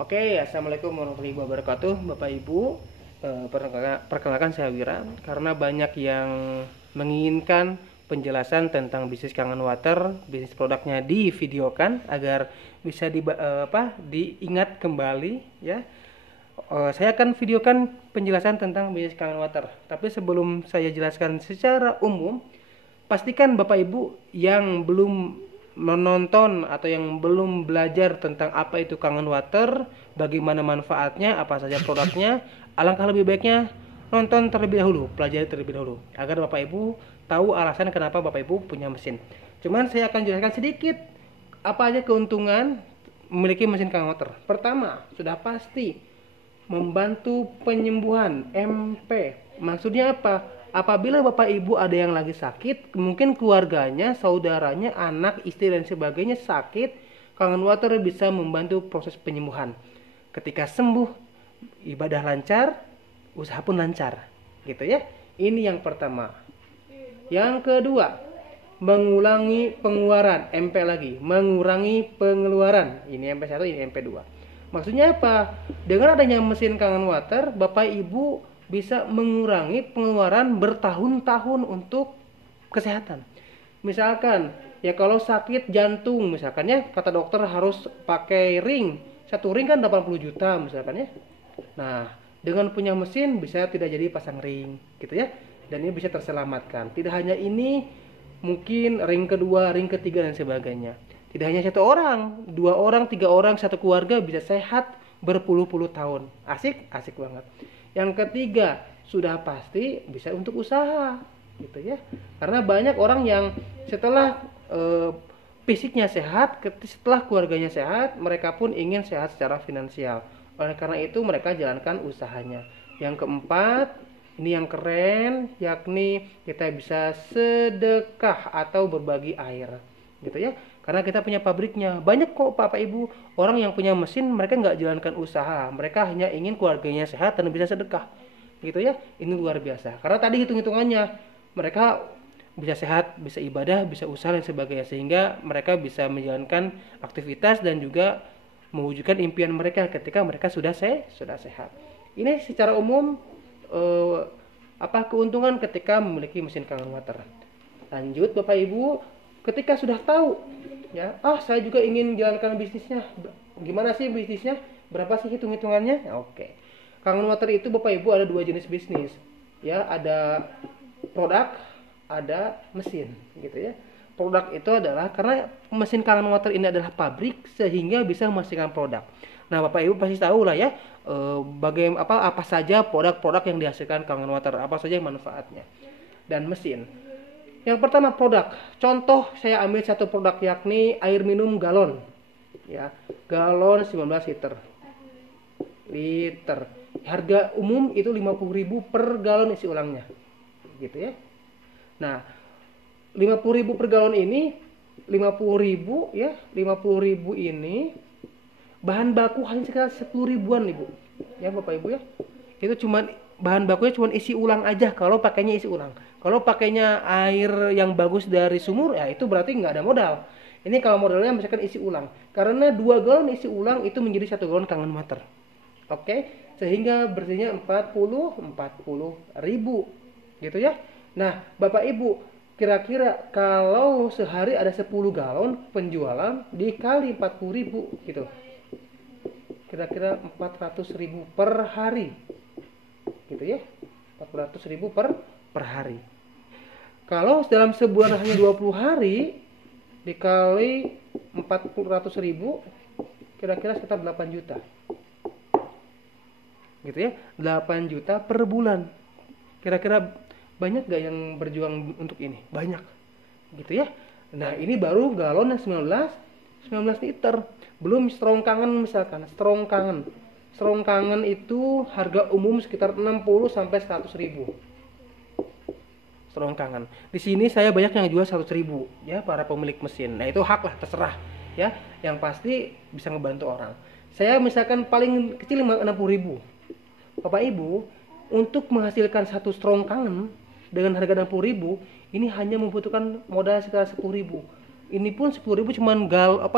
Oke, assalamualaikum warahmatullahi wabarakatuh, Bapak Ibu. Perkenalkan saya Wira. Karena banyak yang menginginkan penjelasan tentang bisnis Kangen Water, bisnis produknya divideokan agar bisa diingat kembali, ya. Saya akan videokan penjelasan tentang bisnis Kangen Water. Tapi sebelum saya jelaskan secara umum, pastikan Bapak Ibu yang belum menonton atau yang belum belajar tentang apa itu Kangen Water, bagaimana manfaatnya, apa saja produknya, alangkah lebih baiknya nonton terlebih dahulu, pelajari terlebih dahulu, agar Bapak Ibu tahu alasan kenapa Bapak Ibu punya mesin. Cuman saya akan jelaskan sedikit apa aja keuntungan memiliki mesin Kangen Water. Pertama, sudah pasti membantu penyembuhan, MP. Maksudnya apa? Apabila Bapak Ibu ada yang lagi sakit, mungkin keluarganya, saudaranya, anak, istri dan sebagainya sakit, Kangen Water bisa membantu proses penyembuhan. Ketika sembuh, ibadah lancar, usaha pun lancar, gitu ya. Ini yang pertama. Yang kedua, mengurangi pengeluaran, MP lagi, mengurangi pengeluaran. Ini MP1, ini MP2. Maksudnya apa? Dengan adanya mesin Kangen Water, Bapak Ibu bisa mengurangi pengeluaran bertahun-tahun untuk kesehatan. Misalkan ya kalau sakit jantung misalkan ya, kata dokter harus pakai ring. Satu ring kan 80 juta misalkan ya. Nah, dengan punya mesin bisa tidak jadi pasang ring gitu ya. Dan ini bisa terselamatkan. Tidak hanya ini, mungkin ring kedua, ring ketiga dan sebagainya. Tidak hanya satu orang, dua orang, tiga orang, satu keluarga bisa sehat berpuluh-puluh tahun. Asik, asik banget. Yang ketiga, sudah pasti bisa untuk usaha, gitu ya. Karena banyak orang yang setelah fisiknya sehat, setelah keluarganya sehat, mereka pun ingin sehat secara finansial. Oleh karena itu mereka jalankan usahanya. Yang keempat, ini yang keren, yakni kita bisa sedekah atau berbagi air, gitu ya. Karena kita punya pabriknya. Banyak kok Bapak Ibu orang yang punya mesin, mereka nggak jalankan usaha, mereka hanya ingin keluarganya sehat dan bisa sedekah, gitu ya. Ini luar biasa. Karena tadi hitung-hitungannya, mereka bisa sehat, bisa ibadah, bisa usaha dan sebagainya, sehingga mereka bisa menjalankan aktivitas dan juga mewujudkan impian mereka ketika mereka sudah sehat. Ini secara umum keuntungan ketika memiliki mesin Kangen Water. Lanjut Bapak Ibu, ketika sudah tahu ya, saya juga ingin jalankan bisnisnya. Gimana sih bisnisnya? Berapa sih hitung-hitungannya? Oke. Kangen Water itu Bapak Ibu ada dua jenis bisnis. Ya, ada produk, ada mesin, gitu ya. Produk itu adalah karena mesin Kangen Water ini adalah pabrik sehingga bisa menghasilkan produk. Nah, Bapak Ibu pasti tahu lah ya, apa saja produk-produk yang dihasilkan Kangen Water, apa saja manfaatnya. Dan mesin. Yang pertama produk. Contoh saya ambil satu produk yakni air minum galon. Ya, galon 19 liter. Harga umum itu 50.000 per galon isi ulangnya. Gitu ya. Nah, 50.000 per galon ini 50.000 ya, 50.000 ini bahan baku hanya sekitar 10 ribuan Ibu. Ya Bapak Ibu ya. Itu cuman bahan bakunya cuma isi ulang aja kalau pakainya isi ulang. Kalau pakainya air yang bagus dari sumur, ya itu berarti nggak ada modal. Ini kalau modalnya misalkan isi ulang. Karena 2 galon isi ulang itu menjadi 1 galon Kangen Water. Oke, sehingga bersihnya 40 ribu. Gitu ya. Nah, Bapak Ibu, kira-kira kalau sehari ada 10 galon penjualan dikali 40 ribu gitu. Kira-kira 400.000 per hari. Gitu ya. 400.000 per hari. Kalau dalam sebulan hanya 20 hari dikali 400.000 kira-kira sekitar 8 juta. Gitu ya. 8 juta per bulan. Kira-kira banyak gak yang berjuang untuk ini? Banyak. Gitu ya. Nah, ini baru galon yang 19 liter. Belum strong Kangen misalkan. Strong Kangen itu harga umum sekitar 60 sampai 100 ribu. Strong Kangen. Di sini saya banyak yang jual 100 ribu ya, para pemilik mesin. Nah, itu hak lah, terserah ya. Yang pasti bisa ngebantu orang. Saya misalkan paling kecil 60 ribu. Bapak Ibu, untuk menghasilkan satu Strong Kangen dengan harga 60 ribu, ini hanya membutuhkan modal sekitar 10 ribu. Ini pun 10 ribu cuman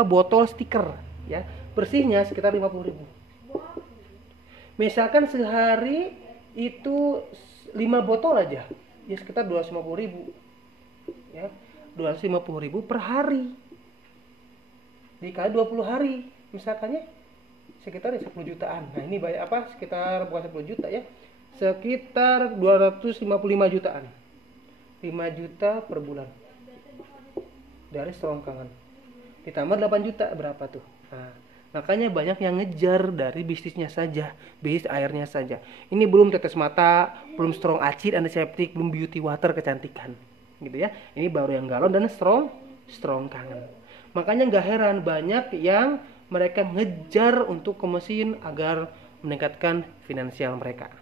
botol stiker ya. Bersihnya sekitar 50 ribu. Misalkan sehari itu 5 botol aja, ya sekitar 250.000, ya 250.000 per hari dikali 20 hari, misalkannya sekitar 10 jutaan. Nah ini banyak apa, sekitar bukan 10 juta ya, sekitar 255 jutaan, 5 juta per bulan dari Strongkangen, ditambah 8 juta berapa tuh. Nah, makanya banyak yang ngejar dari bisnisnya saja, bisnis airnya saja. Ini belum tetes mata, belum strong acid antiseptik, belum beauty water kecantikan, gitu ya. Ini baru yang galon dan Strongkangen. Makanya nggak heran banyak yang mereka ngejar untuk ke mesin agar meningkatkan finansial mereka.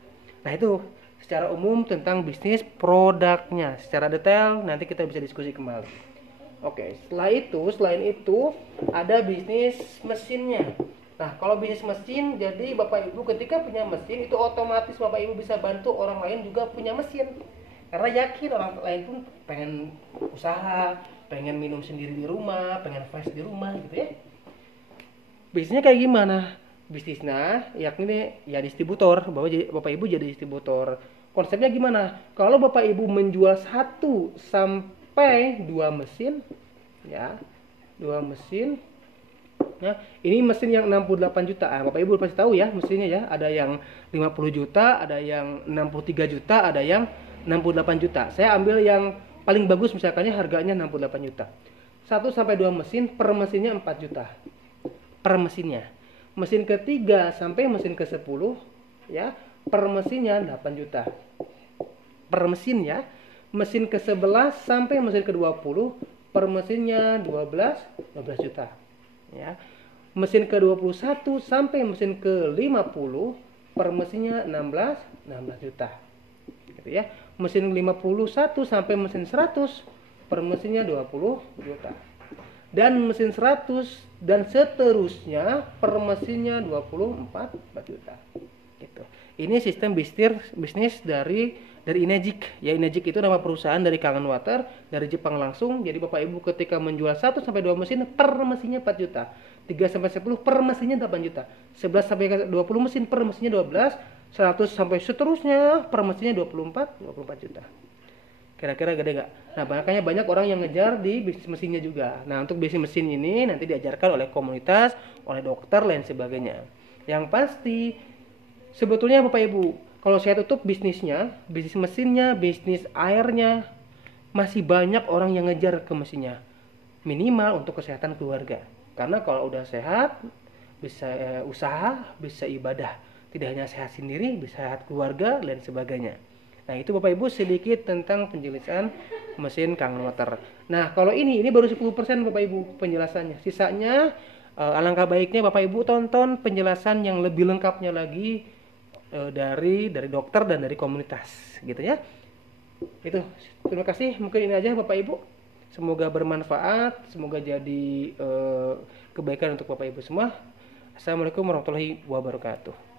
Nah itu secara umum tentang bisnis produknya. Secara detail nanti kita bisa diskusi kembali. Oke, selain itu ada bisnis mesinnya. Nah, kalau bisnis mesin, jadi Bapak Ibu ketika punya mesin itu otomatis Bapak Ibu bisa bantu orang lain juga punya mesin. Karena yakin orang lain pun pengen usaha, pengen minum sendiri di rumah, pengen fresh di rumah gitu ya. Bisnisnya kayak gimana? Bisnisnya yakni ya distributor, Bapak Ibu jadi distributor. Konsepnya gimana? Kalau Bapak Ibu menjual 1 sampai 2 mesin, ya 2 mesin, nah ini mesin yang 68 juta. Bapak Ibu pasti tahu ya mesinnya ya, ada yang 50 juta, ada yang 63 juta, ada yang 68 juta. Saya ambil yang paling bagus, misalkannya harganya 68 juta. 1 sampai 2 mesin, per mesinnya 4 juta per mesinnya. Mesin ketiga sampai mesin ke-10 ya, per mesinnya 8 juta per mesin ya. Mesin ke-11 sampai mesin ke-20 per mesinnya 12 juta ya. Mesin ke-21 sampai mesin ke-50 per mesinnya 16 juta gitu ya. Mesin 51 sampai mesin 100 per mesinnya 20 juta. Dan mesin 100 dan seterusnya per mesinnya 24 juta gitu. Ini sistem bisnis dari Inegic ya. Inegic itu nama perusahaan dari Kangen Water, dari Jepang langsung. Jadi Bapak Ibu ketika menjual 1 sampai 2 mesin per mesinnya 4 juta, 3 sampai 10 per mesinnya 8 juta, 11 sampai 20 mesin per mesinnya 12, 100 sampai seterusnya per mesinnya 24 juta. Kira-kira gede gak? Nah makanya banyak orang yang ngejar di bisnis mesinnya juga. Nah untuk bisnis mesin ini nanti diajarkan oleh komunitas, oleh dokter, lain sebagainya. Yang pasti sebetulnya Bapak Ibu, kalau saya tutup bisnisnya, bisnis mesinnya, bisnis airnya, masih banyak orang yang ngejar ke mesinnya. Minimal untuk kesehatan keluarga. Karena kalau udah sehat, bisa usaha, bisa ibadah. Tidak hanya sehat sendiri, bisa sehat keluarga, lain sebagainya. Nah itu Bapak Ibu sedikit tentang penjelasan mesin Kangen Water. Nah kalau ini baru 10% Bapak Ibu penjelasannya. Sisanya alangkah baiknya Bapak Ibu tonton penjelasan yang lebih lengkapnya lagi dari dokter dan dari komunitas gitu ya. Itu terima kasih, mungkin ini aja Bapak Ibu. Semoga bermanfaat, semoga jadi kebaikan untuk Bapak Ibu semua. Assalamualaikum warahmatullahi wabarakatuh.